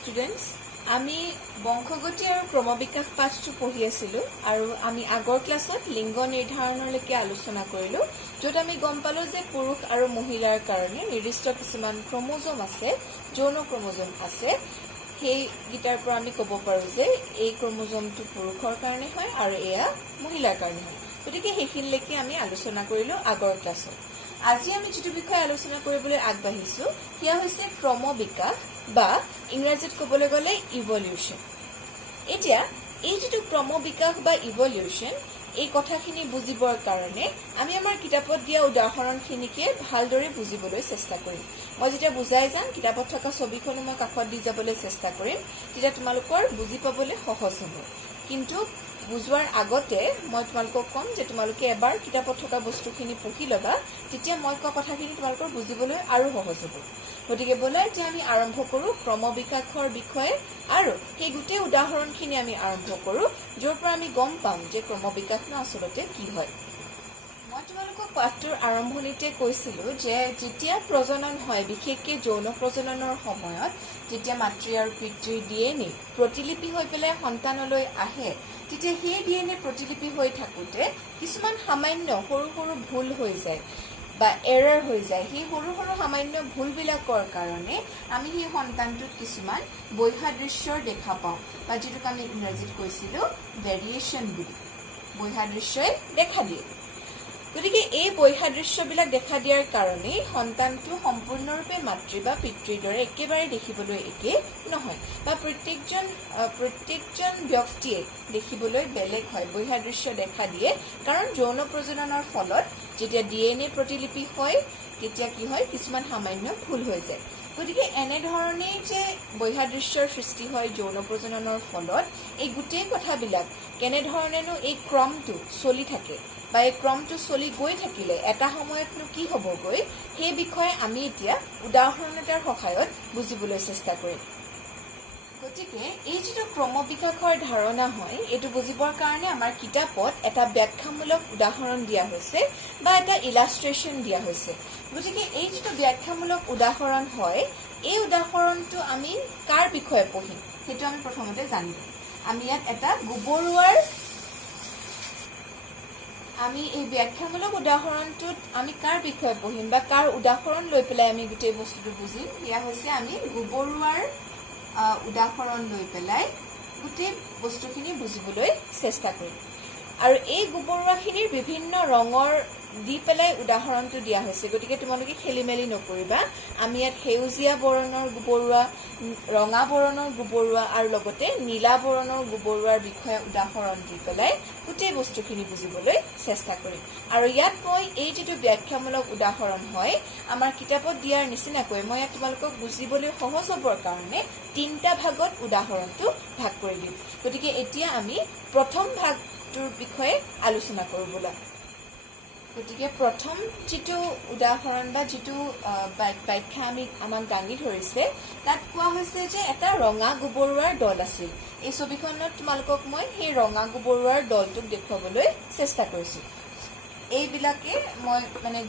students, আমি বংশগতি আৰু ক্ৰমবিকাশ পাঠটো পঢ়ি আছিলোঁ আৰু আমি আগৰ ক্লাছত লিংগ নিৰ্ধাৰণলৈকে আলোচনা কৰিলোঁ য'ত আমি গম পালোঁ যে পুৰুষ আৰু মহিলাৰ কাৰণে নিৰ্দিষ্ট কিছুমান ক্ৰমোজম আছে, যৌন ক্ৰমোজম আছে। সেইকেইটাৰ পৰা আমি ক'ব পাৰোঁ যে এই ক্ৰমোজমটো পুৰুষৰ কাৰণে হয় আৰু এয়া মহিলাৰ কাৰণে হয়। গতিকে সেইখিনিলৈকে আমি আলোচনা কৰিলোঁ আগৰ ক্লাছত। আজি আমি যিটো বিষয়ে আলোচনা কৰিবলৈ আগবাঢ়িছোঁ সেয়া হৈছে ক্ৰমবিকাশ বা ইংৰাজীত ক'বলৈ গ'লে ইভলিউশ্যন। এতিয়া এই যিটো ক্ৰমবিকাশ বা ইভলিউশ্যন এই কথাখিনি বুজিবৰ কাৰণে আমি আমাৰ কিতাপত দিয়া উদাহৰণখিনিকে ভালদৰে বুজিবলৈ চেষ্টা কৰিম। মই যেতিয়া বুজাই যাম কিতাপত থকা ছবিখনো মই কাষত দি যাবলৈ চেষ্টা কৰিম, তেতিয়া তোমালোকৰ বুজি পাবলৈ সহজ হ'ব। কিন্তু বুজোৱাৰ আগতে মই তোমালোকক ক'ম যে তোমালোকে এবাৰ কিতাপত থকা বস্তুখিনি পঢ়ি ল'বা, তেতিয়া মই কোৱা কথাখিনি তোমালোকৰ বুজিবলৈ আৰু সহজ হ'ব। গতিকে ব'লা এতিয়া আমি আৰম্ভ কৰোঁ ক্ৰমবিকাশৰ বিষয়ে আৰু সেই গোটেই উদাহৰণখিনি আমি আৰম্ভ কৰোঁ য'ৰ পৰা আমি গম পাম যে ক্ৰমবিকাশনো আচলতে কি হয়। মই তোমালোকক পাঠটোৰ আৰম্ভণিতে কৈছিলোঁ যে যেতিয়া প্ৰজনন হয়, বিশেষকৈ যৌন প্ৰজননৰ সময়ত যেতিয়া মাতৃ আৰু পিতৃৰ DNA প্ৰতিলিপি হৈ পেলাই সন্তানলৈ আহে, তেতিয়া সেই DNA প্ৰতিলিপি হৈ থাকোঁতে কিছুমান সামান্য সৰু সৰু ভুল হৈ যায় বা এৰাৰ হৈ যায়। সেই সৰু সৰু সামান্য ভুলবিলাকৰ কাৰণে আমি সেই সন্তানটোত কিছুমান বৈসাদৃশ্যৰ দেখা পাওঁ বা যিটোক আমি ইংৰাজীত কৈছিলোঁ ভেৰিয়েশ্যন বুলি। বৈসাদৃশ্যই দেখা দিয়ে। গতিকে এই বৈসাদৃশ্যবিলাক দেখা দিয়াৰ কাৰণেই সন্তানটো সম্পূৰ্ণৰূপে মাতৃ বা পিতৃৰ দৰে একেবাৰে দেখিবলৈ একে নহয় বা প্ৰত্যেকজন ব্যক্তিয়ে দেখিবলৈ বেলেগ হয়, বৈসাদৃশ্য দেখা দিয়ে। কাৰণ যৌন প্ৰজননৰ ফলত যেতিয়া DNA প্ৰতিলিপি হয় তেতিয়া কি হয়, কিছুমান সামান্য ভুল হৈ যায়। গতিকে এনেধৰণেই যে বৈসাদৃশ্যৰ সৃষ্টি হয় যৌন প্ৰজননৰ ফলত এই গোটেই কথাবিলাক কেনেধৰণেনো এই ক্ৰমটো চলি থাকে বা এই ক্ৰমটো চলি গৈ থাকিলে এটা সময়তনো কি হ'বগৈ, সেই বিষয়ে আমি এতিয়া উদাহৰণ এটাৰ সহায়ত বুজিবলৈ চেষ্টা কৰিম। গতিকে এই যিটো ক্ৰমবিকাশৰ ধাৰণা হয় এইটো বুজিবৰ কাৰণে আমাৰ কিতাপত এটা ব্যাখ্যামূলক উদাহৰণ দিয়া হৈছে বা এটা ইলাষ্ট্ৰেশ্যন দিয়া হৈছে। গতিকে এই যিটো ব্যাখ্যামূলক উদাহৰণ হয়, এই উদাহৰণটো আমি কাৰ বিষয়ে পঢ়িম সেইটো আমি প্ৰথমতে জানিম। আমি ইয়াত এটা আমি এই ব্যাখ্যামূলক উদাহৰণটোত আমি কাৰ বিষয়ে পঢ়িম বা কাৰ উদাহৰণ লৈ পেলাই আমি গোটেই বস্তুটো বুজিম, সেয়া হৈছে আমি গোবৰুৱাৰ উদাহৰণ লৈ পেলাই গোটেই বস্তুখিনি বুজিবলৈ চেষ্টা কৰিম। আৰু এই গোবৰুৱাখিনিৰ বিভিন্ন ৰঙৰ দি পেলাই উদাহৰণটো দিয়া হৈছে। গতিকে তোমালোকে খেলি মেলি নকৰিবা। আমি ইয়াত সেউজীয়া বৰণৰ গোবৰুৱা, ৰঙা বৰণৰ গোবৰুৱা আৰু লগতে নীলা বৰণৰ গোবৰুৱাৰ বিষয়ে উদাহৰণ দি পেলাই গোটেই বস্তুখিনি বুজিবলৈ চেষ্টা কৰিম। আৰু ইয়াত মই এই যিটো ব্যাখ্যামূলক উদাহৰণ হয় আমাৰ কিতাপত দিয়াৰ নিচিনাকৈ মই ইয়াত তোমালোকক বুজিবলৈ সহজ হ'বৰ কাৰণে 3টা ভাগত উদাহৰণটো ভাগ কৰি দিম। গতিকে এতিয়া আমি প্ৰথম ভাগটোৰ বিষয়ে আলোচনা কৰোঁ ব'লা। গতিকে প্ৰথম যিটো উদাহৰণ বা যিটো ব্যাখ্যা আমাক দাঙি ধৰিছে তাত কোৱা হৈছে যে এটা ৰঙা গোবৰুৱাৰ দল আছিল। এই ছবিখনত তোমালোকক মই সেই ৰঙা গোবৰুৱাৰ দলটোক দেখুৱাবলৈ চেষ্টা কৰিছোঁ। এইবিলাকে মই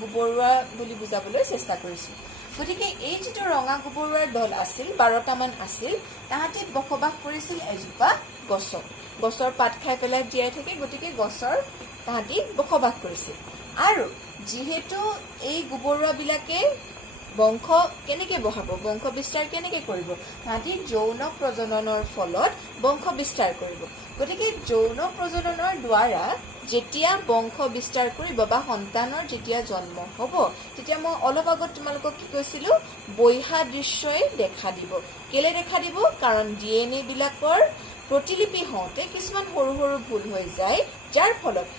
গোবৰুৱা বুলি বুজাবলৈ চেষ্টা কৰিছোঁ। গতিকে এই যিটো ৰঙা গোবৰুৱাৰ দল আছিল, 12টামান আছিল, তাহাঁতি বসবাস কৰিছিল এজোপা গছত। গছৰ পাত খাই পেলাই জীয়াই থাকে, গতিকে গছৰ তাহাঁতি বসবাস কৰিছিল। আৰু যিহেতু এই গোবৰুৱাবিলাকে বংশ কেনেকৈ বঢ়াব, বংশ বিস্তাৰ কেনেকৈ কৰিব, তাহাঁতি যৌন প্ৰজননৰ ফলত বংশ বিস্তাৰ কৰিব। গতিকে যৌন প্ৰজননৰ দ্বাৰা যেতিয়া বংশ বিস্তাৰ কৰিব বা সন্তানৰ যেতিয়া জন্ম হ'ব, তেতিয়া মই অলপ আগত তোমালোকক কি কৈছিলোঁ, বৈসাদৃশ্যই দেখা দিব। কেলে দেখা দিব? কাৰণ DNA বিলাকৰ প্ৰতিলিপি হওঁতে কিছুমান সৰু সৰু ভুল হৈ যায়, যাৰ ফলত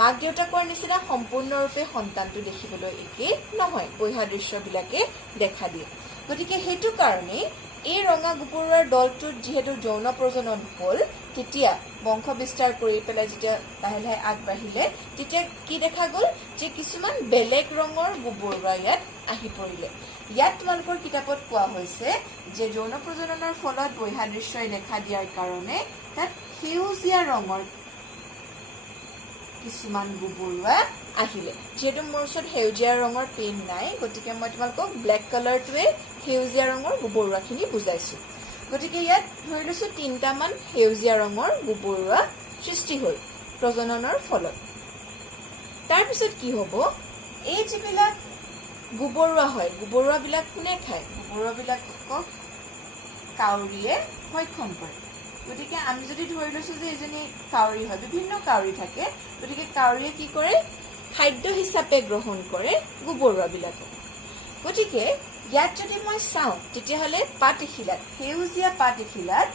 মাক দেউতাকৰ নিচিনা সম্পূৰ্ণৰূপে সন্তানটো দেখিবলৈ একেই নহয়, বৈসাদৃশ্যবিলাকে দেখা দিয়ে। গতিকে সেইটো কাৰণেই এই ৰঙা গোবৰুৱাৰ দলটোত যিহেতু যৌন প্ৰজনন হ'ল, তেতিয়া বংশ বিস্তাৰ কৰি পেলাই যেতিয়া লাহে লাহে আগবাঢ়িলে তেতিয়া কি দেখা গ'ল যে কিছুমান বেলেগ ৰঙৰ গোবৰুৱা ইয়াত আহি পৰিলে। ইয়াত তোমালোকৰ কিতাপত কোৱা হৈছে যে যৌন প্ৰজননৰ ফলত বৈসাদৃশ্যই দেখা দিয়াৰ কাৰণে তাত সেউজীয়া ৰঙৰ কিছুমান গোবৰুৱা আহিলে। যিহেতু মোৰ ওচৰত সেউজীয়া ৰঙৰ পেন নাই, গতিকে মই তোমালোকক ব্লেক কালাৰটোৱে সেউজীয়া ৰঙৰ গোবৰুৱাখিনি বুজাইছোঁ। গতিকে ইয়াত ধৰি লৈছোঁ 3টামান সেউজীয়া ৰঙৰ গুবৰুৱা সৃষ্টি হ'ল প্ৰজননৰ ফলত। তাৰপিছত কি হ'ব, এই যিবিলাক গুবৰুৱা হয়, গুবৰুৱাবিলাক কোনে খায়? গুবৰুৱাবিলাকক কাউৰীয়ে ভক্ষণ কৰে। গতিকে আমি যদি ধৰি লৈছোঁ যে এজনী কাউৰী হয়, বিভিন্ন কাউৰী থাকে, গতিকে কাউৰীয়ে কি কৰে, খাদ্য হিচাপে গ্ৰহণ কৰে গুবৰুৱাবিলাকক। গতিকে ইয়াত যদি মই চাওঁ তেতিয়াহ'লে পাত এখিলাত, সেউজীয়া পাত এখিলাত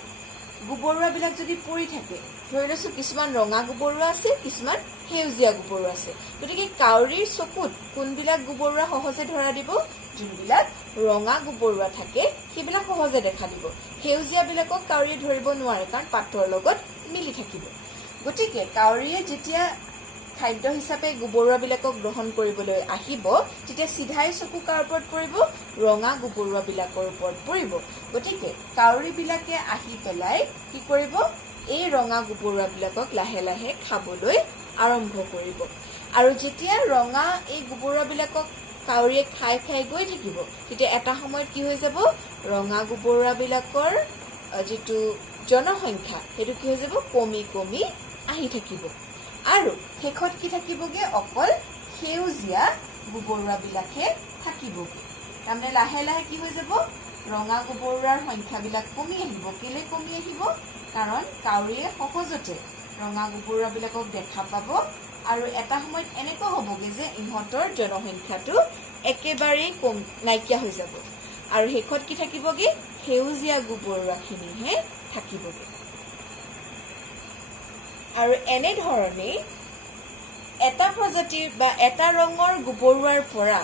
গুবৰুৱাবিলাক যদি পৰি থাকে, ধৰি লৈছোঁ কিছুমান ৰঙা গুবৰুৱা আছে, কিছুমান সেউজীয়া গুবৰুৱা আছে। গতিকে কাউৰীৰ চকুত কোনবিলাক গুবৰুৱা সহজে ধৰা দিব? যোনবিলাক ৰঙা গুবৰুৱা থাকে সেইবিলাক সহজে দেখা দিব। সেউজীয়াবিলাকক কাউৰীয়ে ধৰিব নোৱাৰে, কাৰণ পাতৰ লগত মিলি থাকিব। গতিকে কাউৰীয়ে যেতিয়া খাদ্য হিচাপে গুবৰুৱাবিলাকক গ্ৰহণ কৰিবলৈ আহিব, তেতিয়া চিধাই চকু কাৰ ওপৰত পৰিব? ৰঙা গুবৰুৱাবিলাকৰ ওপৰত পৰিব। গতিকে কাউৰীবিলাকে আহি পেলাই কি কৰিব? এই ৰঙা গুবৰুৱাবিলাকক লাহে লাহে খাবলৈ আৰম্ভ কৰিব। আৰু যেতিয়া ৰঙা এই গুবৰুৱাবিলাকক কাউৰীয়ে খাই খাই গৈ থাকিব, তেতিয়া এটা সময়ত কি হৈ যাব? ৰঙা গুবৰুৱাবিলাকৰ যিটো জনসংখ্যা সেইটো কি হৈ যাব? কমি কমি আহি থাকিব। আৰু শেষত কি থাকিবগে? অকল সেউজীয়া গুবৰুৱাবিলাকহে থাকিবগে। তাৰমানে লাহে লাহে কি হৈ যাব? ৰঙা গুবৰুৱাৰ সংখ্যাবিলাক কমি আহিব। কেলে কমি আহিব? কাৰণ কাউৰীয়ে সহজতে ৰঙা গুবৰুৱাবিলাকক দেখা পাব, আৰু এটা সময়ত এনেকুৱা হ'বগে যে ইহঁতৰ জনসংখ্যাটো একেবাৰেই নাইকিয়া হৈ যাব, আৰু শেষত কি থাকিবগে? সেউজীয়া গুবৰুৱাখিনিহে থাকিবগে। আৰু এনেধৰণেই এটা প্ৰজাতিৰ বা এটা ৰঙৰ গুবৰুৱাৰ পৰা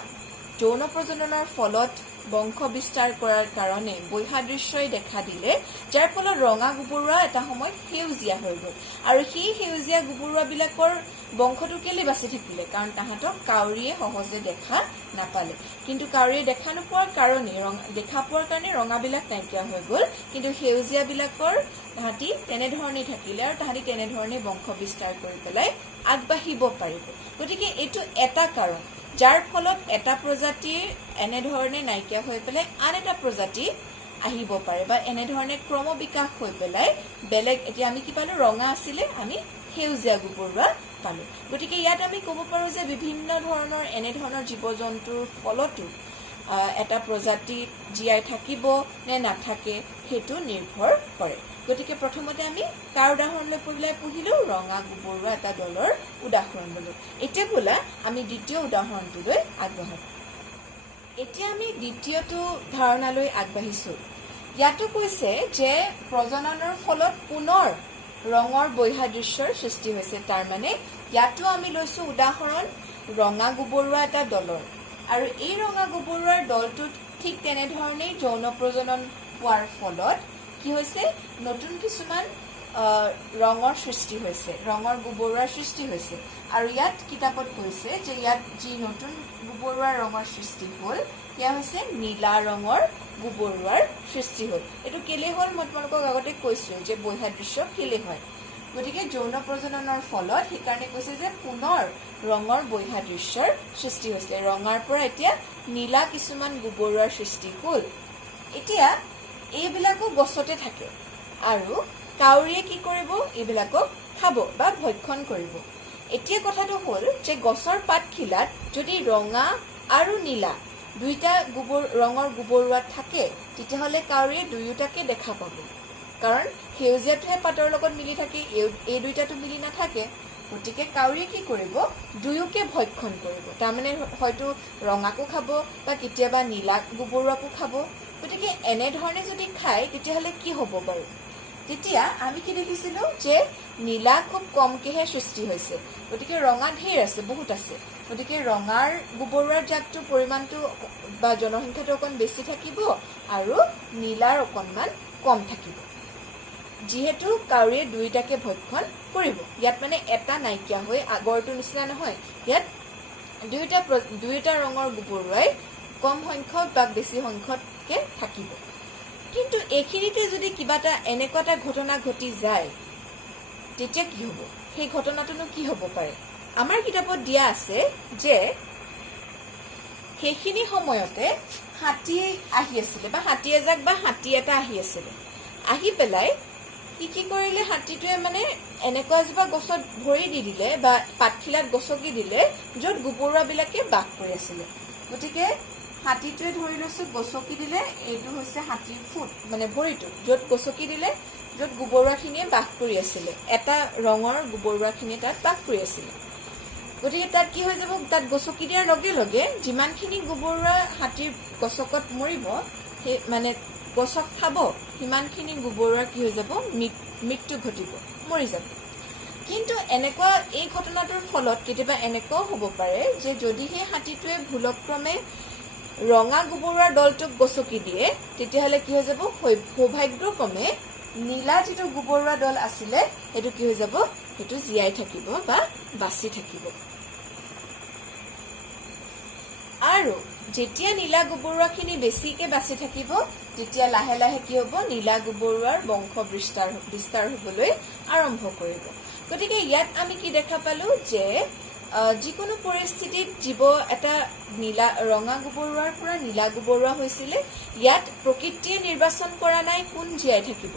যৌন প্ৰজননৰ ফলত বংশ বিস্তাৰ কৰাৰ কাৰণে বৈসাদৃশ্যই দেখা দিলে, যাৰ ফলত ৰঙা গুবৰুৱা এটা সময়ত সেউজীয়া হৈ গ'ল। আৰু সেই সেউজীয়া গুবৰুৱাবিলাকৰ বংশটো কেলে বাচি থাকিলে? কাৰণ তাহাঁতক কাউৰীয়ে সহজে দেখা নাপালে। কিন্তু কাউৰীয়ে দেখা নোপোৱাৰ কাৰণে, দেখা পোৱাৰ কাৰণে ৰঙাবিলাক নাইকিয়া হৈ গ'ল, কিন্তু সেউজীয়াবিলাকৰ তাহাঁতি তেনেধৰণেই থাকিলে, আৰু তাহাঁতি তেনেধৰণে বংশ বিস্তাৰ কৰি পেলাই আগবাঢ়িব পাৰিব। গতিকে এইটো এটা কাৰণ, যাৰ ফলত এটা প্ৰজাতিৰ এনেধৰণে নাইকিয়া হৈ পেলাই আন এটা প্ৰজাতি আহিব পাৰে, বা এনেধৰণে ক্ৰম বিকাশ হৈ পেলাই বেলেগ, এতিয়া আমি কি পালোঁ? ৰঙা আছিলে, আমি সেউজীয়া গুবৰুৱা পালোঁ। গতিকে ইয়াত আমি ক'ব পাৰোঁ যে বিভিন্ন ধৰণৰ এনেধৰণৰ জীৱ জন্তুৰ ফলতো এটা প্ৰজাতি জীয়াই থাকিব নে নাথাকে সেইটো নিৰ্ভৰ কৰে। গতিকে প্ৰথমতে আমি কাৰ উদাহৰণ লৈ পঢ়িলোঁ? ৰঙা গুবৰুৱা এটা দলৰ উদাহৰণ ল'লোঁ। এতিয়া বোলা আমি দ্বিতীয় উদাহৰণটোলৈ আগবাঢ়োঁ। এতিয়া আমি দ্বিতীয়টো ধাৰণালৈ আগবাঢ়িছোঁ। ইয়াতো কৈছে যে প্ৰজননৰ ফলত পুনৰ ৰঙৰ বৈসাদৃশ্যৰ সৃষ্টি হৈছে। তাৰমানে ইয়াতো আমি লৈছোঁ উদাহৰণ ৰঙা গুবৰুৱা এটা দলৰ, আৰু এই ৰঙা গুবৰুৱাৰ দলটোত ঠিক তেনেধৰণেই যৌন প্ৰজনন হোৱাৰ ফলত কি হৈছে? নতুন কিছুমান ৰঙৰ সৃষ্টি হৈছে, ৰঙৰ গুবৰুৱাৰ সৃষ্টি হৈছে। আৰু ইয়াত কিতাপত কৈছে যে ইয়াত যি নতুন গুবৰুৱাৰ ৰঙৰ সৃষ্টি হ'ল, সেয়া হৈছে নীলা ৰঙৰ গুবৰুৱাৰ সৃষ্টি হ'ল। এইটো কেলে হ'ল? মই তোমালোকক আগতে কৈছোঁ যে বৈসাদৃশ্য কেলে হয়। গতিকে যৌন প্ৰজননৰ ফলত সেইকাৰণে কৈছে যে পুনৰ ৰঙৰ বৈসাদৃশ্যৰ সৃষ্টি হৈছিলে। ৰঙাৰ পৰা এতিয়া নীলা কিছুমান গুবৰুৱাৰ সৃষ্টি হ'ল। এতিয়া এইবিলাকো গছতে থাকে, আৰু কাউৰীয়ে কি কৰিব? এইবিলাকক খাব বা ভক্ষণ কৰিব। এতিয়া কথাটো হ'ল যে গছৰ পাতখিলাত যদি ৰঙা আৰু নীলা দুইটা ৰঙৰ গুবৰুৱা থাকে, তেতিয়াহ'লে কাউৰীয়ে দুয়োটাকে দেখা পাব, কাৰণ সেউজীয়াটোহে পাতৰ লগত মিলি থাকে, এই দুইটাটো মিলি নাথাকে। গতিকে কাউৰীয়ে কি কৰিব? দুয়োকে ভক্ষণ কৰিব। তাৰমানে হয়তো ৰঙাকো খাব বা কেতিয়াবা নীলা গুবৰুৱাকো খাব। গতিকে এনেধৰণে যদি খায় তেতিয়াহ'লে কি হ'ব বাৰু? তেতিয়া আমি কি দেখিছিলোঁ যে নীলা খুব কমকেহে সৃষ্টি হৈছে, গতিকে ৰঙা ঢেৰ আছে, বহুত আছে। গতিকে ৰঙাৰ গুবৰুৱাৰ জাতটোৰ পৰিমাণটো বা জনসংখ্যাটো অকণ বেছি থাকিব, আৰু নীলাৰ অকণমান কম থাকিব, যিহেতু কাউৰীয়ে দুয়োটাকে ভক্ষণ কৰিব। ইয়াত মানে এটা নাইকিয়া হৈ আগৰটো নিচিনা নহয়, ইয়াত দুয়োটা ৰঙৰ গুবৰুৱাই কম সংখ্যক বা বেছি সংখ্যককে থাকিব। কিন্তু এইখিনিতে যদি কিবা এটা এনেকুৱা এটা ঘটনা ঘটি যায়, তেতিয়া কি হ'ব? সেই ঘটনাটোনো কি হ'ব পাৰে? আমাৰ কিতাপত দিয়া আছে যে সেইখিনি সময়তে হাতী আহি আছিলে, বা হাতী এজাক বা হাতী এটা আহি আছিলে, আহি পেলাই কি কৰিলে হাতীটোৱে মানে এনেকুৱা এজোপা গছত ভৰি দি দিলে বা পাতখিলাত গছকি দিলে য'ত গোবৰুৱাবিলাকে বাস কৰি আছিলে। গতিকে হাতীটোৱে ধৰি লৈছো গছকি দিলে, এইটো হৈছে হাতীৰ ফুট মানে ভৰিটো, য'ত গছকি দিলে য'ত গোবৰুৱাখিনিয়ে বাস কৰি আছিলে, এটা ৰঙৰ গোবৰুৱাখিনিয়ে তাত বাস কৰি আছিলে। গতিকে তাত কি হৈ যাব, তাত গছকি দিয়াৰ লগে লগে যিমানখিনি গোবৰুৱা হাতীৰ গছকত মৰিব, সেই মানে গছক খাব, সিমানখিনি গোবৰুৱাৰ কি হৈ যাব, মৃত্যু ঘটিব, মৰি যাব। কিন্তু এনেকুৱা এই ঘটনাটোৰ ফলত কেতিয়াবা এনেকুৱাও হ'ব পাৰে যে যদি সেই হাতীটোৱে ভুলক্ৰমে ৰঙা গোবৰুৱাৰ দলটোক গছকি দিয়ে, তেতিয়াহ'লে কি হৈ যাব, সৌভাগ্যক্ৰমে নীলা যিটো গোবৰুৱা দল আছিলে সেইটো কি হৈ যাব, সেইটো জীয়াই থাকিব বা বাচি থাকিব। আৰু যেতিয়া নীলা গোবৰুৱাখিনি বেছিকে বাচি থাকিব, তেতিয়া লাহে লাহে কি হ'ব, নীলা গোবৰুৱাৰ বংশ বিস্তাৰ হ'বলৈ আৰম্ভ কৰিব। গতিকে ইয়াত আমি কি দেখা পালো যে যিকোনো পৰিস্থিতিত জীৱ এটা ৰঙা গোবৰুৱাৰ পৰা নীলা গোবৰুৱা হৈছিলে, ইয়াত প্ৰকৃতিয়ে নিৰ্বাচন কৰা নাই কোন জীয়াই থাকিব।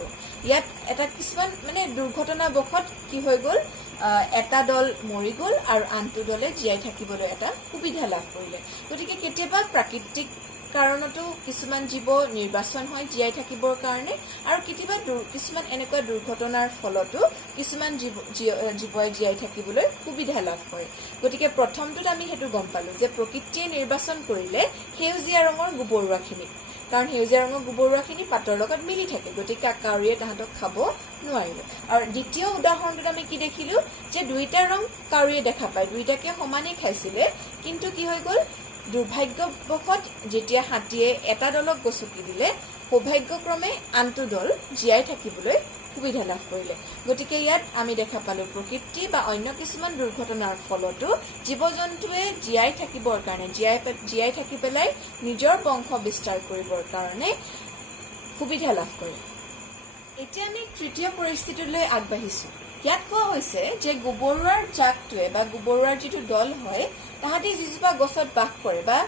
ইয়াত এটা কিছুমান মানে দুৰ্ঘটনাবশত কি হৈ গ'ল, এটা দল মৰি গ'ল আৰু আনটো দলে জীয়াই থাকিবলৈ এটা সুবিধা লাভ কৰিলে। গতিকে কেতিয়াবা প্ৰাকৃতিক কাৰণতো কিছুমান জীৱ নিৰ্বাচন হয় জীয়াই থাকিবৰ কাৰণে, আৰু কেতিয়াবা কিছুমান এনেকুৱা দুৰ্ঘটনাৰ ফলতো কিছুমান জীৱই জীয়াই থাকিবলৈ সুবিধা লাভ কৰে। গতিকে প্ৰথমটোত আমি সেইটো গম পালো যে প্ৰকৃতিয়ে নিৰ্বাচন কৰিলে সেউজীয়া ৰঙৰ গোবৰুৱাখিনি, কাৰণ সেউজীয়া ৰঙৰ গোবৰুৱাখিনি পাতৰ লগত মিলি থাকে, গতিকে কাউৰীয়ে তাহাঁতক খাব নোৱাৰিলে। আৰু দ্বিতীয় উদাহৰণটোত আমি কি দেখিলো যে দুইটা ৰং কাউৰীয়ে দেখা পায়, দুইটাকে সমানেই খাইছিলে, কিন্তু কি হৈ গ'ল, দুৰ্ভাগ্যবশত যেতিয়া হাতীয়ে এটা দলক গছকি দিলে, সৌভাগ্যক্ৰমে আনটো দল জীয়াই থাকিবলৈ সুবিধা লাভ কৰিলে। গতিকে ইয়াত আমি দেখা পালো প্ৰকৃতি বা অন্য কিছুমান দুৰ্ঘটনাৰ ফলতো জীৱ জন্তুৱে জীয়াই থাকিবৰ কাৰণে, জীয়াই থাকি পেলাই নিজৰ বংশ বিস্তাৰ কৰিবৰ কাৰণে সুবিধা লাভ কৰে। এতিয়া আমি তৃতীয় পৰিস্থিতিলৈ আগবাঢ়িছো। ইয়াত কোৱা হৈছে যে গোবৰুৱাৰ জাকটোৱে বা গোবৰুৱাৰ যিটো দল হয়, তাহাঁতি যিজোপা গছত বাস কৰে বা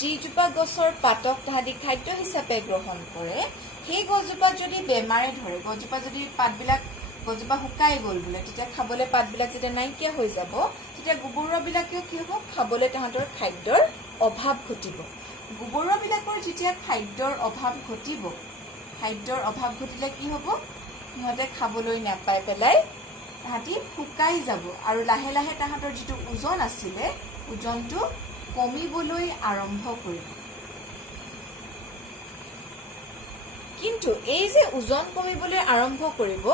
যিজোপা গছৰ পাতক তাহাঁতি খাদ্য হিচাপে গ্ৰহণ কৰে, সেই গছজোপাত যদি বেমাৰে ধৰে, গছজোপা শুকাই গ'ল বোলে, তেতিয়া খাবলৈ পাতবিলাক যেতিয়া নাইকিয়া হৈ যাব, তেতিয়া গোবৰুৱাবিলাকেও কি হ'ব, খাবলৈ তাহাঁতৰ খাদ্যৰ অভাৱ ঘটিব। গোবৰুৱাবিলাকৰ যেতিয়া খাদ্যৰ অভাৱ ঘটিলে কি হ'ব, সিহঁতে খাবলৈ নাপাই পেলাই তাহাঁতি শুকাই যাব আৰু লাহে লাহে তাহাঁতৰ যিটো ওজন আছিলে, ওজনটো কমিবলৈ আৰম্ভ কৰিব। কিন্তু এই যে ওজন কমিবলৈ আৰম্ভ কৰিব,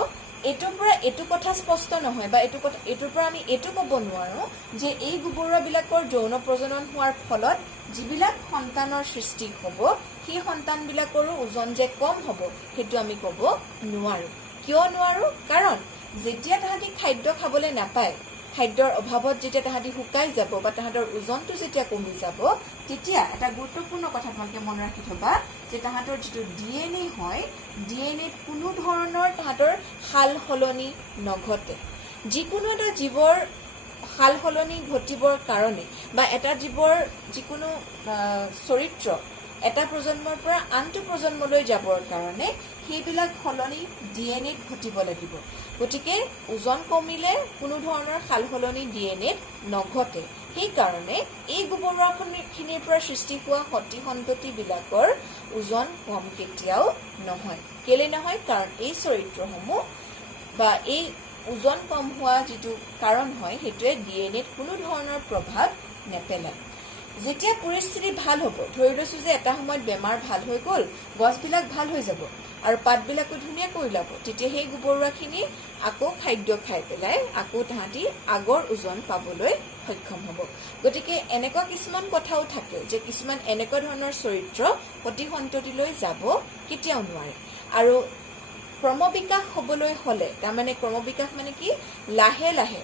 এইটোৰ পৰা এইটো কথা স্পষ্ট নহয় বা এইটোৰ পৰা আমি এইটো ক'ব নোৱাৰো যে এই গোবৰুৱাবিলাকৰ যৌন প্ৰজনন হোৱাৰ ফলত যিবিলাক সন্তানৰ সৃষ্টি হ'ব, সেই সন্তানবিলাকৰো ওজন যে কম হ'ব, সেইটো আমি ক'ব নোৱাৰো। কিয় নোৱাৰো? কাৰণ যেতিয়া তাহাঁতি খাদ্য খাবলৈ নাপায়, খাদ্যৰ অভাৱত যেতিয়া তাহাঁতি শুকাই যাব বা তাহাঁতৰ ওজনটো যেতিয়া কমি যাব, তেতিয়া এটা গুৰুত্বপূৰ্ণ কথা তোমালোকে মনত ৰাখি থবা যে তাহাঁতৰ যিটো DNA হয়, DNAত কোনো ধৰণৰ তাহাঁতৰ সাল সলনি নঘটে। যিকোনো এটা জীৱৰ সাল সলনি ঘটিবৰ কাৰণে বা এটা জীৱৰ যিকোনো চৰিত্ৰ এটা প্ৰজন্মৰ পৰা আনটো প্ৰজন্মলৈ যাবৰ কাৰণে সেইবিলাক সলনি DNAত ঘটিব লাগিব। গতিকে ওজন কমিলে কোনো ধৰণৰ সাল সলনি DNAত নঘটে। সেইকাৰণে এই গোবৰুৱাখিনিৰ পৰা সৃষ্টি হোৱা সতি সন্ততিবিলাকৰ ওজন কম কেতিয়াও নহয়। কেলে নহয়? কাৰণ এই চৰিত্ৰসমূহ বা এই ওজন কম হোৱা যিটো কাৰণ হয়, সেইটোৱে DNAত কোনো ধৰণৰ প্ৰভাৱ নেপেলায়। যেতিয়া পৰিস্থিতি ভাল হ'ব, ধৰি লৈছো যে এটা সময়ত বেমাৰ ভাল হৈ গ'ল, গছবিলাক ভাল হৈ যাব আৰু পাতবিলাকো ধুনীয়াকৈ ওলাব, তেতিয়া সেই গোবৰুৱাখিনি আকৌ খাদ্য খাই পেলাই আকৌ তাহাঁতি আগৰ ওজন পাবলৈ সক্ষম হ'ব। গতিকে এনেকুৱা কিছুমান কথাও থাকে যে কিছুমান এনেকুৱা ধৰণৰ চৰিত্ৰ সতি সন্ততিলৈ যাব কেতিয়াও নোৱাৰে। আৰু ক্ৰমবিকাশ হ'বলৈ হ'লে, তাৰমানে ক্ৰমবিকাশ মানে কি, লাহে লাহে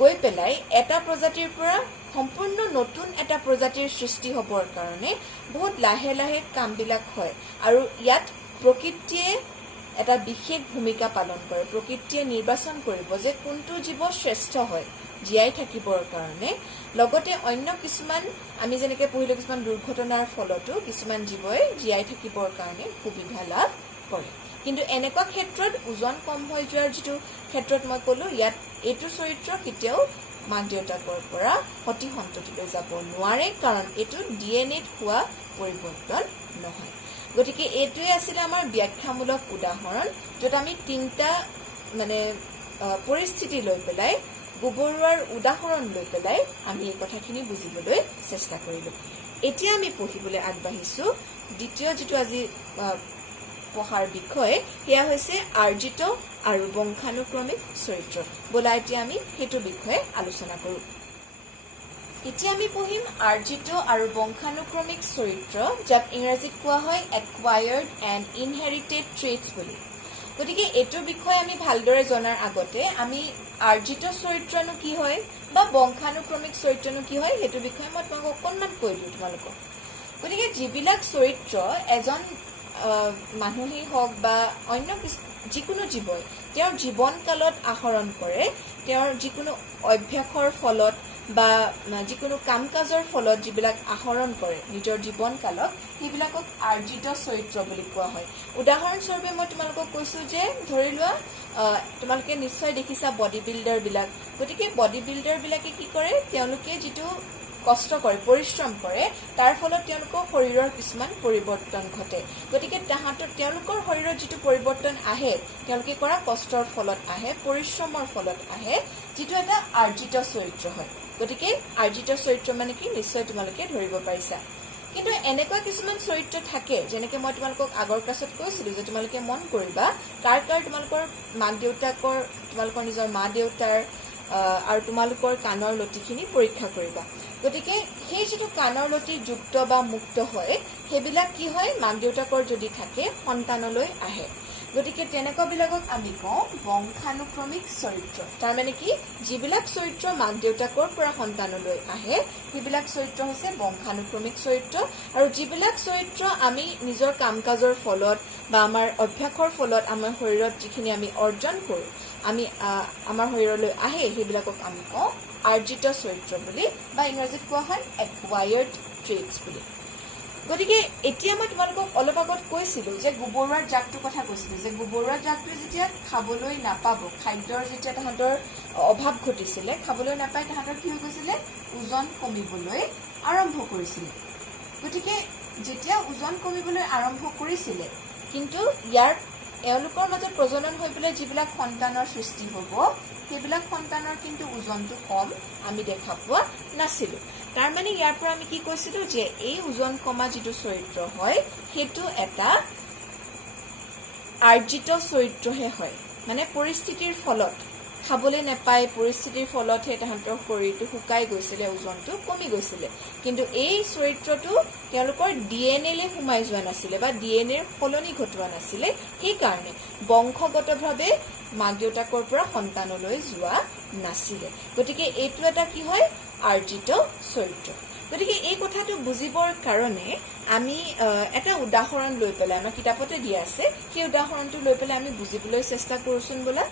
গৈ পেলাই এটা প্ৰজাতিৰ পৰা সম্পূৰ্ণ নতুন এটা প্ৰজাতিৰ সৃষ্টি হ'বৰ কাৰণে বহুত লাহে লাহে কামবিলাক হয়। আৰু ইয়াত প্ৰকৃতিয়ে এটা বিশেষ ভূমিকা পালন কৰে। প্ৰকৃতিয়ে নিৰ্বাচন কৰিব যে কোনটো জীৱ শ্ৰেষ্ঠ হয় জীয়াই থাকিবৰ কাৰণে। লগতে অন্য কিছুমান আমি যেনেকৈ পঢ়িলোঁ, কিছুমান দুৰ্ঘটনাৰ ফলতো কিছুমান জীৱই জীয়াই থাকিবৰ কাৰণে সুবিধা লাভ কৰে কিন্তু এনেকুৱা ক্ষেত্ৰত ওজন কম হৈ যোৱাৰ যিটো ক্ষেত্ৰত মই ক'লো ইয়াত এইটো চৰিত্ৰ কেতিয়াও মাক দেউতাকৰ পৰা সতি সন্ততিলৈ যাব নোৱাৰে কাৰণ এইটো ডিএনএত হোৱা পৰিৱৰ্তন নহয় গতিকে এইটোৱে আছিল আমাৰ ব্যাখ্যামূলক উদাহৰণ য'ত আমি তিনিটা মানে পৰিস্থিতি লৈ পেলাই গোবৰুৱাৰ উদাহৰণ লৈ পেলাই আমি এই কথাখিনি বুজিবলৈ চেষ্টা কৰিলো এতিয়া আমি পঢ়িবলৈ আগবাঢ়িছো দ্বিতীয় যেটো আজি পঢ়াৰ বিষয় সেয়া হৈছে আৰ্জিত আৰু বংশানুক্ৰমিক চৰিত্ৰ বলা এতিয়া আমি সেইটো বিষয়ে আলোচনা কৰো এতিয়া আমি পঢ়িম আৰ্জিত আৰু বংশানুক্ৰমিক চৰিত্ৰ যাক ইংৰাজীত কোৱা হয় acquired and inherited traits বুলি গতিকে এইটো বিষয়ে আমি ভালদৰে জনাৰ আগতে আমি আৰ্জিত চৰিত্ৰনো কি হয় বা বংশানুক্ৰমিক চৰিত্ৰনো কি হয় সেইটো বিষয়ে মই তোমাক অকণমান কৈ দিওঁ তোমালোকক গতিকে যিবিলাক চৰিত্ৰ এজন মানুহেই হওক বা অন্য যিকোনো জীৱই তেওঁৰ জীৱন কালত আহৰণ কৰে তেওঁৰ যিকোনো অভ্যাসৰ ফলত বা যিকোনো কাম কাজৰ ফলত যিবিলাক আহৰণ কৰে নিজৰ জীৱন কালত সেইবিলাকক আৰ্জিত চৰিত্ৰ বুলি কোৱা হয় উদাহৰণস্বৰূপে মই তোমালোকক কৈছো যে ধৰি লোৱা তোমালোকে নিশ্চয় দেখিছা বডি বিল্ডাৰ বিলাক গতিকে বডি বিল্ডাৰ বিলাকে কি কৰে তেওঁলোকে যিটো কষ্ট কৰে পৰিশ্ৰম কৰে তাৰ ফলত তেওঁলোকৰ শৰীৰৰ কিছুমান পৰিৱৰ্তন ঘটে গতিকে তেওঁলোকৰ শৰীৰৰ যিটো পৰিৱৰ্তন আহে তেওঁলোকে কৰা কষ্টৰ ফলত আহে পৰিশ্ৰমৰ ফলত আহে যিটো এটা আৰ্জিত চৰিত্ৰ হয় গতিকে আৰ্জিত চৰিত্ৰ মানে কি নিশ্চয় তোমালোকে ধৰিব পাৰিছা কিন্তু এনেকুৱা কিছুমান চৰিত্ৰ থাকে যেনেকে মই তোমালোকক আগৰ ক্লাছত কৈছিলো যে তোমালোকে মন কৰিবা কাৰ তোমালোকৰ মাক দেউতাকৰ তোমালোকৰ নিজৰ মা দেউতাৰ আৰু তোমালোকৰ কাণৰ লতিখিনি পৰীক্ষা কৰিবা গতিকে সেই যিটো কাণৰ লতি যুক্ত বা মুক্ত হয় সেইবিলাক কি হয় মাক দেউতাকৰ যদি থাকে সন্তানলৈ আহে গতিকে তেনেকুৱা বিলাকক আমি কওঁ বংশানুক্ৰমিক চৰিত্ৰ তাৰ মানে কি যিবিলাক চৰিত্ৰ মাক দেউতাকৰ পৰা সন্তানলৈ আহে সেইবিলাক চৰিত্ৰ হৈছে বংশানুক্ৰমিক চৰিত্ৰ আৰু যিবিলাক চৰিত্ৰ আমি নিজৰ কাম কাজৰ ফলত বা আমাৰ অভ্যাসৰ ফলত আমাৰ শৰীৰত যিখিনি আমি অৰ্জন কৰো আমি আমাৰ শৰীৰলৈ আহে সেইবিলাকক আমি কওঁ আৰ্জিত চৰিত্ৰ বুলি বা ইংৰাজীত কোৱা হয় acquired traits বুলি গতিকে এতিয়া মই তোমালোকক অলপ আগত কৈছিলো যে গোবৰুৱাৰ জাকটোৰ কথা কৈছিলো যে গোবৰুৱাৰ জাকটোৱে যেতিয়া খাবলৈ নাপাব খাদ্যৰ যেতিয়া তাহাঁতৰ অভাৱ ঘটিছিলে খাবলৈ নাপাই তাহাঁতৰ কি হৈ গৈছিলে ওজন কমিবলৈ আৰম্ভ কৰিছিলে গতিকে যেতিয়া ওজন কমিবলৈ আৰম্ভ কৰিছিলে কিন্তু ইয়াৰ এওঁলোকৰ মাজত প্ৰজনন হৈ পেলাই যিবিলাক সন্তানৰ সৃষ্টি হ'ব সেইবিলাক সন্তানৰ কিন্তু ওজনটো কম আমি দেখা পোৱা নাছিলো তাৰ মানে ইয়াৰ পৰা আমি কি কৈছিলো যে এই ওজন কমা যিটো চৰিত্ৰ হয় সেইটো এটা আৰ্জিত চৰিত্ৰহে হয় মানে পৰিস্থিতিৰ ফলত খাবলৈ নাপায় পৰিস্থিতিৰ ফলতহে তাহাঁতৰ শৰীৰটো শুকাই গৈছিলে ওজনটো কমি গৈছিলে কিন্তু এই চৰিত্ৰটো তেওঁলোকৰ ডিএনএলে সোমাই যোৱা নাছিলে বা ডিএনএৰ সলনি ঘটোৱা নাছিলে সেইকাৰণে বংশগতভাৱে মাক দেউতাকৰ পৰা সন্তানলৈ যোৱা নাছিলে গতিকে এইটো এটা কি হয় আৰ্জিত চৰিত্ৰ গতিকে এই কথাটো বুজিবৰ কাৰণে আমি এটা উদাহৰণ লৈ পেলাই আমাৰ কিতাপতে দিয়া আছে সেই উদাহৰণটো লৈ পেলাই আমি বুজিবলৈ চেষ্টা কৰোচোন বোলা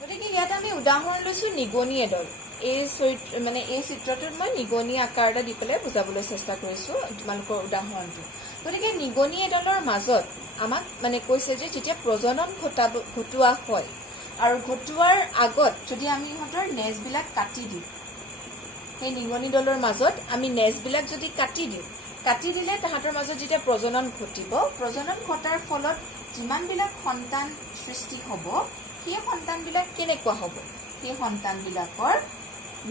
গতিকে ইয়াত আমি উদাহৰণ লৈছো নিগনি এডল এই চৰিত্ৰ মানে এই চিত্ৰটোত মই নিগনি আকাৰ এটা দি পেলাই বুজাবলৈ চেষ্টা কৰিছো তোমালোকৰ উদাহৰণটো গতিকে নিগনি এডলৰ মাজত আমাক মানে কৈছে যে যেতিয়া প্ৰজনন ঘটোৱা হয় আৰু ঘটোৱাৰ আগত যদি আমি ইহঁতৰ নেজবিলাক কাটি দিওঁ সেই নিগনি দলৰ মাজত আমি নেজবিলাক যদি কাটি দিলে তাহাঁতৰ মাজত যেতিয়া প্ৰজনন ঘটিব প্ৰজনন ঘটাৰ ফলত যিমানবিলাক সন্তান সৃষ্টি হ'ব সেই সন্তানবিলাক কেনেকুৱা হ'ব সেই সন্তানবিলাকৰ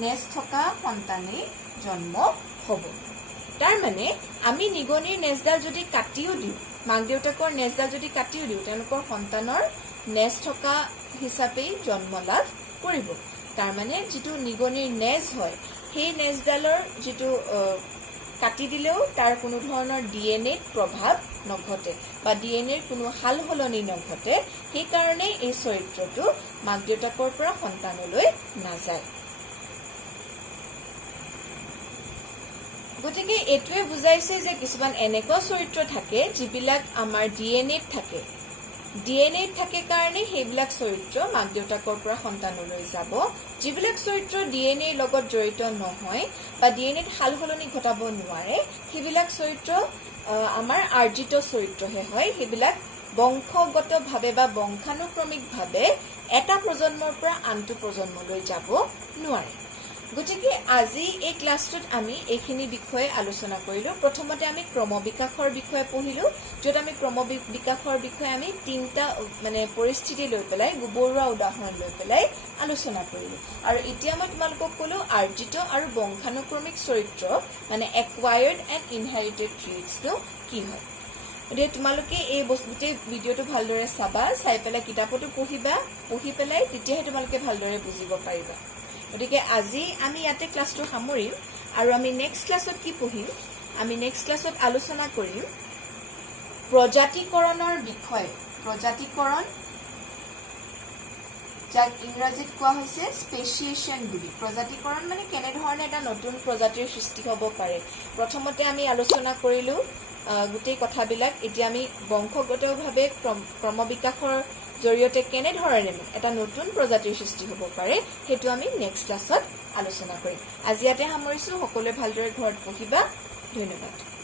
নেজ থকা সন্তানেই জন্ম হ'ব তাৰ মানে আমি নিগনিৰ নেজডাল যদি কাটিও দিওঁ মাক দেউতাকৰ নেজডাল যদি কাটিও দিওঁ তেওঁলোকৰ সন্তানৰ নেজ থকা হিচাপেই জন্ম লাভ কৰিব তাৰ মানে যিটো নিগনিৰ নেজ হয় সেই নেজডালৰ যিটো কাটি দিলেও তাৰ কোনো ধৰণৰ ডিএনএত প্ৰভাৱ নঘটে বা ডিএনএৰ কোনো হাল হলনি নঘটে সেইকাৰণে এই চৰিত্ৰটো মাক দেউতাকৰ পৰা সন্তানলৈ নাযায় গতিকে এইটোৱে বুজাইছে যে কিছুমান এনেকুৱা চৰিত্ৰ থাকে যিবিলাক আমাৰ ডিএনএত থাকে কাৰণে সেইবিলাক চৰিত্ৰ মাক দেউতাকৰ পৰা সন্তানলৈ যাব যিবিলাক চৰিত্ৰ ডিএনএৰ লগত জড়িত নহয় বা ডিএনএত হাল হলনি ঘটাব নোৱাৰে সেইবিলাক চৰিত্ৰ আমাৰ আৰ্জিত চৰিত্ৰহে হয় সেইবিলাক বংশগতভাৱে বা বংশানুক্ৰমিকভাৱে এটা প্ৰজন্মৰ পৰা আনটো প্ৰজন্মলৈ যাব নোৱাৰে। গতিকে আজি এই ক্লাছটোত আমি এইখিনি বিষয়ে আলোচনা কৰিলো। প্ৰথমতে আমি ক্ৰমবিকাশৰ বিষয়ে পঢ়িলো, য'ত আমি ক্ৰমবিকাশৰ বিষয়ে আমি তিনিটা পৰিস্থিতি লৈ পেলাই গোবৰুৱা উদাহৰণ লৈ পেলাই আলোচনা কৰিলো। আৰু এতিয়া মই তোমালোকক ক'লো আৰ্জিত আৰু বংশানুক্ৰমিক চৰিত্ৰ একুৱায়াৰ্ড এণ্ড ইনহেৰিটেড ট্ৰেইটছটো কি হয়। গতিকে তোমালোকে এই গোটেই ভিডিঅ'টো ভালদৰে চাবা, চাই পেলাই কিতাপতো পঢ়িবা, পঢ়ি পেলাই তেতিয়াহে তোমালোকে ভালদৰে বুজিব পাৰিবা। গতিকে আজি আমি ইয়াতে ক্লাছটো সামৰিম আৰু আমি নেক্সট ক্লাছত কি পঢ়িম, আমি নেক্সট ক্লাছত আলোচনা কৰিম প্ৰজাতিকৰণৰ বিষয়ে। প্ৰজাতিকৰণ, যাক ইংৰাজীত কোৱা হৈছে স্পেচিয়েশ্যন বুলি। প্ৰজাতিকৰণ কেনেধৰণে এটা নতুন প্ৰজাতিৰ সৃষ্টি হ'ব পাৰে। প্ৰথমতে আমি আলোচনা কৰিলো গোটেই কথাবিলাক। এতিয়া আমি বংশগতভাৱে ক্ৰমবিকাশৰ জৰিয়তে কেনেধৰণে এটা নতুন প্ৰজাতিৰ সৃষ্টি হ'ব পাৰে সেইটো আমি নেক্সট ক্লাছত আলোচনা কৰিম। আজি ইয়াতে সামৰিছো। সকলোৱে ভালদৰে ঘৰত পঢ়িবা। ধন্যবাদ।